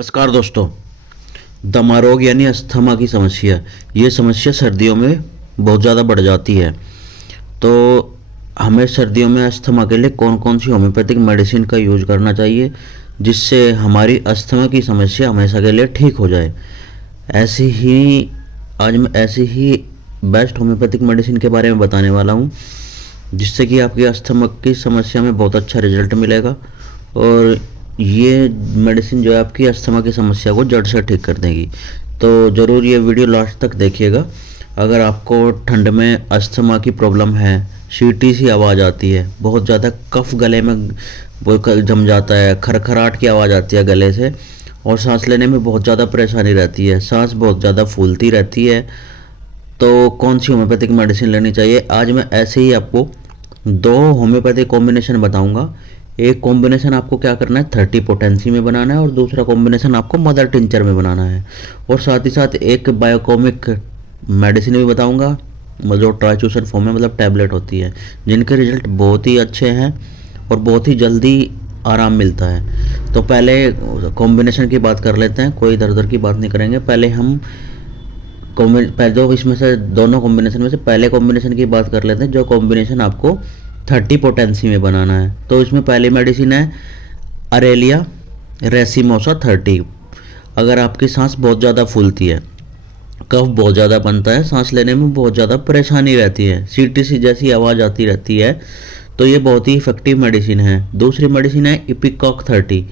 नमस्कार दोस्तों। दमा रोग यानी अस्थमा की समस्या, ये समस्या सर्दियों में बहुत ज़्यादा बढ़ जाती है। तो हमें सर्दियों में अस्थमा के लिए कौन कौन सी होम्योपैथिक मेडिसिन का यूज करना चाहिए जिससे हमारी अस्थमा की समस्या हमेशा के लिए ठीक हो जाए। ऐसी ही आज मैं ऐसी ही बेस्ट होम्योपैथिक मेडिसिन के बारे में बताने वाला हूँ जिससे कि आपकी अस्थमा की समस्या में बहुत अच्छा रिजल्ट मिलेगा। और ये मेडिसिन जो है आपकी अस्थमा की समस्या को जड़ से ठीक कर देगी। तो ज़रूर ये वीडियो लास्ट तक देखिएगा। अगर आपको ठंड में अस्थमा की प्रॉब्लम है, सीटी सी आवाज़ आती है, बहुत ज़्यादा कफ गले में वो जम जाता है, खरखराहट की आवाज़ आती है गले से, और सांस लेने में बहुत ज़्यादा परेशानी रहती है, सांस बहुत ज़्यादा फूलती रहती है, तो कौन सी होम्योपैथिक मेडिसिन लेनी चाहिए। आज मैं ऐसे ही आपको दो होम्योपैथिक कॉम्बिनेशन बताऊंगा। एक कॉम्बिनेशन आपको क्या करना है, 30 पोटेंसी में बनाना है, और दूसरा कॉम्बिनेशन आपको मदर टिंचर में बनाना है। और साथ ही साथ एक बायोकॉमिक मेडिसिन भी बताऊंगा जो ट्राइचूसन फॉर्म में मतलब टैबलेट होती है, जिनके रिजल्ट बहुत ही अच्छे हैं और बहुत ही जल्दी आराम मिलता है। तो पहले कॉम्बिनेशन की बात कर लेते हैं, कोई इधर उधर की बात नहीं करेंगे। पहले हम पहले दो इसमें से दोनों कॉम्बिनेशन में से पहले कॉम्बिनेशन की बात कर लेते हैं, जो कॉम्बिनेशन आपको 30 पोटेंसी में बनाना है। तो इसमें पहली मेडिसिन है अरेलिया रेसिमोसा 30। अगर आपकी सांस बहुत ज़्यादा फूलती है, कफ बहुत ज़्यादा बनता है, सांस लेने में बहुत ज़्यादा परेशानी रहती है, सीटी सी जैसी आवाज़ आती रहती है, तो ये बहुत ही इफेक्टिव मेडिसिन है। दूसरी मेडिसिन है इपिकॉक 30।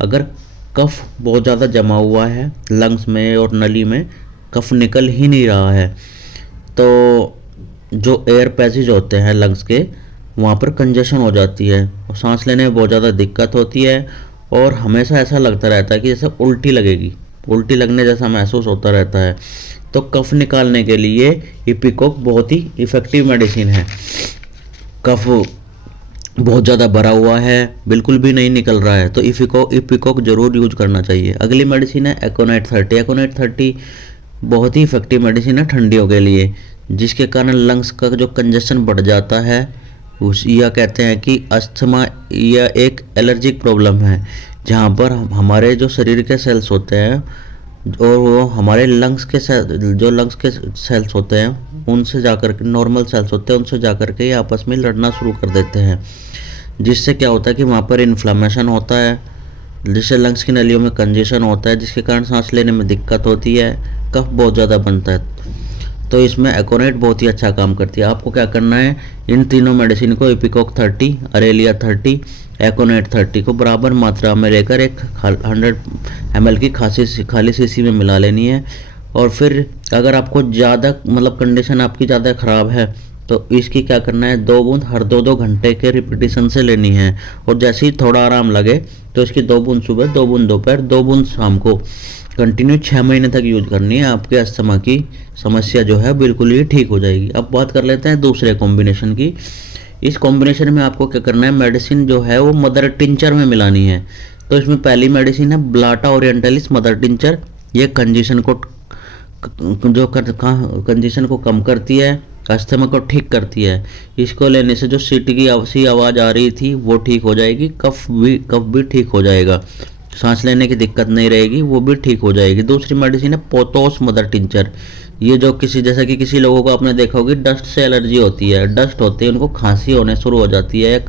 अगर कफ बहुत ज़्यादा जमा हुआ है लंग्स में और नली में, कफ निकल ही नहीं रहा है, तो जो एयर पैसेज होते हैं लंग्स के, वहाँ पर कंजेशन हो जाती है और सांस लेने में बहुत ज़्यादा दिक्कत होती है, और हमेशा ऐसा लगता रहता है कि जैसे उल्टी लगेगी, उल्टी लगने जैसा महसूस होता रहता है। तो कफ निकालने के लिए इपिकोक बहुत ही इफ़ेक्टिव मेडिसिन है। कफ बहुत ज़्यादा भरा हुआ है, बिल्कुल भी नहीं निकल रहा है, तो इपिकोक ज़रूर यूज करना चाहिए। अगली मेडिसिन है एकोनाइट 30। एकोनाइट 30 बहुत ही इफेक्टिव मेडिसिन है ठंडियों के लिए, जिसके कारण लंग्स का जो कंजेशन बढ़ जाता है, उस यह कहते हैं कि अस्थमा यह एक एलर्जिक प्रॉब्लम है, जहाँ पर हमारे जो शरीर के सेल्स होते हैं और वो हमारे लंग्स के जो लंग्स के सेल्स होते हैं उनसे जाकर के, नॉर्मल सेल्स होते हैं उनसे जाकर के ये आपस में लड़ना शुरू कर देते हैं, जिससे क्या होता है कि वहाँ पर इन्फ्लामेशन होता है, जिससे लंग्स की नलियों में कंजेशन होता है, जिसके कारण सांस लेने में दिक्कत होती है, कफ बहुत ज़्यादा बनता है। तो इसमें एकोनेट बहुत ही अच्छा काम करती है। आपको क्या करना है, इन तीनों मेडिसिन को इपिकोक 30, अरेलिया 30, एकोनेट 30 को बराबर मात्रा में लेकर एक 100 ml की खाली शीशी में मिला लेनी है। और फिर अगर आपको ज़्यादा मतलब कंडीशन आपकी ज़्यादा ख़राब है, तो इसकी क्या करना है, 2 बूंद हर 2-2 घंटे के रिपीटिशन से लेनी है। और जैसे ही थोड़ा आराम लगे तो इसकी 2 बूंद सुबह, 2 बूंद दोपहर, 2 बूंद शाम को कंटिन्यू 6 महीने तक यूज करनी है। आपके अस्थमा की समस्या जो है बिल्कुल ही ठीक हो जाएगी। अब बात कर लेते हैं दूसरे कॉम्बिनेशन की। इस कॉम्बिनेशन में आपको क्या करना है, मेडिसिन जो है वो मदर टिंचर में मिलानी है। तो इसमें पहली मेडिसिन है ब्लाटा ओरिएंटलिस मदर टिंचर। ये कंजेशन को कंजेशन को कम करती है, अस्थमा को ठीक करती है। इसको लेने से जो सीटी की सी आवाज़ आ रही थी वो ठीक हो जाएगी, कफ भी ठीक हो जाएगा, सांस लेने की दिक्कत नहीं रहेगी, वो भी ठीक हो जाएगी। दूसरी मेडिसिन है पोथोस मदर टिंचर। ये जो जैसा कि किसी लोगों को आपने देखा होगी डस्ट से एलर्जी होती है, डस्ट होती है, उनको खांसी होने शुरू हो जाती है,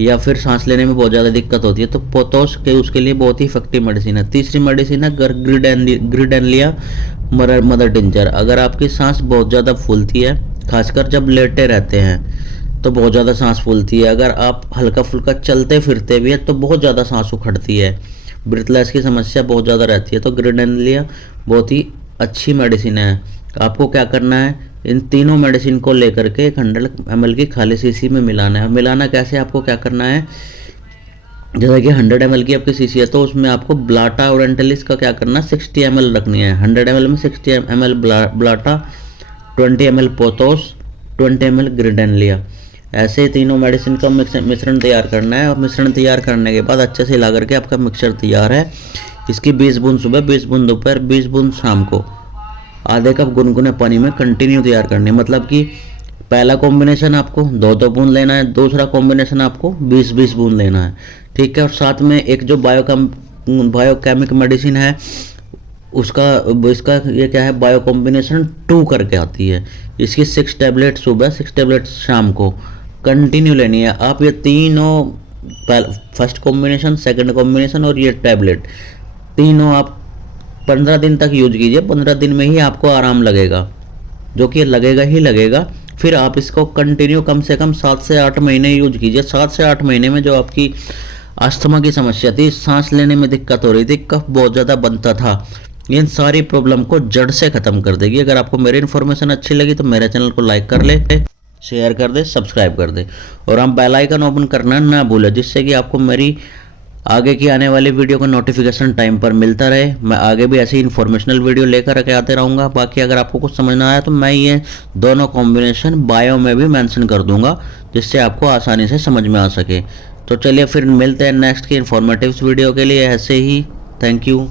या फिर सांस लेने में बहुत ज़्यादा दिक्कत होती है, तो पोथोस के उसके लिए बहुत ही इफेक्टिव मेडिसिन है। तीसरी मेडिसिन है ग्रिडेनलिया मदर टिंचर। अगर आपकी सांस बहुत ज़्यादा फूलती है, खासकर जब लेटे रहते हैं तो बहुत ज़्यादा सांस फूलती है, अगर आप हल्का फुल्का चलते फिरते भी है तो बहुत ज़्यादा सांस उखड़ती है, ब्रीथलेस की समस्या बहुत ज़्यादा रहती है, तो ग्रिडेनलिया बहुत ही अच्छी मेडिसिन है। आपको क्या करना है, इन तीनों मेडिसिन को लेकर के 100 ml की खाली शीशी में मिलाना है। मिलाना कैसे, आपको क्या करना है, जैसा कि 100 ml की आपकी शीशी है तो उसमें आपको ब्लाटा ओरिएंटलिस का क्या करना है, 60 ml रखनी है। 100 ml में 60 ml Blatta, 20 ml pothos, 20 ml ग्रिडेनलिया। ऐसे तीनों मेडिसिन का मिश्रण तैयार करना है, और मिश्रण तैयार करने के बाद अच्छे से हिला करके आपका मिक्सचर तैयार है। इसकी 20 बूंद सुबह, 20 बूंद दोपहर, 20 बूंद शाम को आधे कप गुनगुने पानी में कंटिन्यू तैयार करनी है। मतलब कि पहला कॉम्बिनेशन आपको 2-2 बूंद लेना है, दूसरा कॉम्बिनेशन आपको 20-20 बूंद लेना है, ठीक है। और साथ में एक जो बायोकेमिक मेडिसिन है, उसका इसका ये क्या है, बायो कॉम्बिनेशन 2 करके आती है। इसकी 6 टैबलेट सुबह, 6 टैबलेट शाम को कंटिन्यू लेनी है। आप ये तीनों, फर्स्ट कॉम्बिनेशन, सेकंड कॉम्बिनेशन और ये टैबलेट, तीनों आप 15 दिन तक यूज कीजिए। 15 दिन में ही आपको आराम लगेगा, जो कि लगेगा ही लगेगा। फिर आप इसको कंटिन्यू कम से कम 7 से 8 महीने यूज कीजिए। 7 से 8 महीने में जो आपकी अस्थमा की समस्या थी, सांस लेने में दिक्कत हो रही थी, कफ बहुत ज़्यादा बनता था, इन सारी प्रॉब्लम को जड़ से ख़त्म कर देगी। अगर आपको मेरी इन्फॉर्मेशन अच्छी लगी तो मेरे चैनल को लाइक कर ले, शेयर कर दे, सब्सक्राइब कर दे, और हम बेल आइकन ओपन करना ना भूलें, जिससे कि आपको मेरी आगे की आने वाली वीडियो का नोटिफिकेशन टाइम पर मिलता रहे। मैं आगे भी ऐसी इन्फॉर्मेशनल वीडियो लेकर के आते रहूँगा। बाकी अगर आपको कुछ समझ ना आया तो मैं ये दोनों कॉम्बिनेशन बायो में भी मेंशन कर दूंगा, जिससे आपको आसानी से समझ में आ सके। तो चलिए फिर मिलते हैं नेक्स्ट की इन्फॉर्मेटिव वीडियो के लिए ऐसे ही। Thank you.